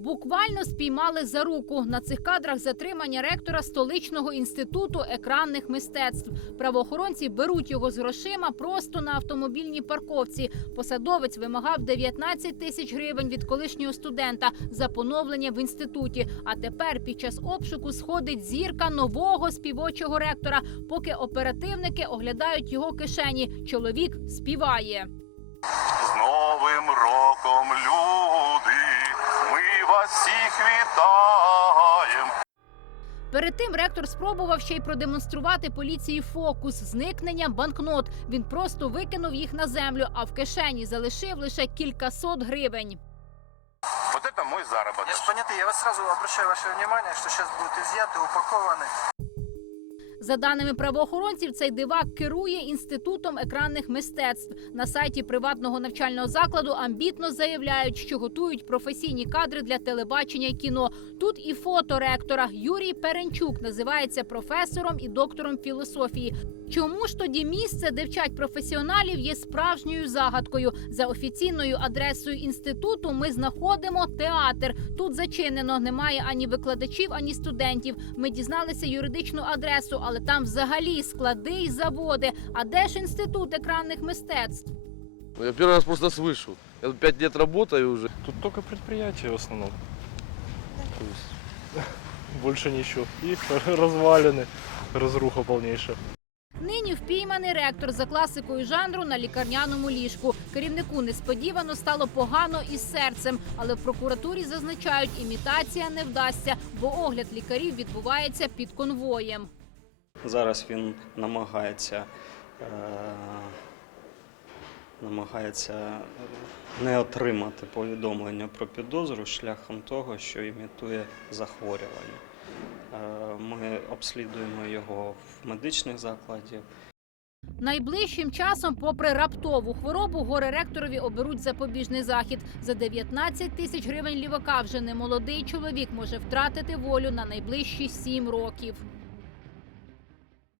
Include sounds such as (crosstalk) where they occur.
Буквально спіймали за руку. На цих кадрах затримання ректора столичного інституту екранних мистецтв. Правоохоронці беруть його з грошима просто на автомобільній парковці. Посадовець вимагав 19 тисяч гривень від колишнього студента за поновлення в інституті. А тепер під час обшуку сходить зірка нового співочого ректора. Поки оперативники оглядають його кишені. Чоловік співає. З Новим роком, люди! Ми вас всіх вітаємо! Перед тим ректор спробував ще й продемонструвати поліції фокус зникнення банкнот. Він просто викинув їх на землю, а в кишені залишив лише кількасот гривень. Вот это мой заработок. Я ж понятый, я вас сразу обращаю ваше внимание, что сейчас будут изъяты, упакованы. За даними правоохоронців, цей дивак керує інститутом екранних мистецтв. На сайті приватного навчального закладу амбітно заявляють, що готують професійні кадри для телебачення і кіно. Тут і фото ректора Юрій Перенчук називається професором і доктором філософії. Чому ж тоді місце, де вчать професіоналів, є справжньою загадкою? За офіційною адресою інституту ми знаходимо театр. Тут зачинено, немає ані викладачів, ані студентів. Ми дізналися юридичну адресу, але там взагалі склади й заводи. А де ж інститут екранних мистецтв? Ну, Я первый раз просто слышу. Я тут пять лет работаю уже. Тут только предприятия в основном. То есть (laughs) больше ничего. И (laughs) развалины, разруха полнейшая. Нині впійманий ректор за класикою жанру на лікарняному ліжку. Керівнику несподівано стало погано із серцем, але в прокуратурі зазначають, імітація не вдасться, бо огляд лікарів відбувається під конвоєм. Зараз він намагається, е, намагається не отримати повідомлення про підозру шляхом того, що імітує захворювання. Е, Ми обслідуємо його в медичних закладах. Найближчим часом, попри раптову хворобу, горе ректорові оберуть запобіжний захід. За 19 тисяч гривень лівака вже немолодий чоловік може втратити волю на найближчі сім років.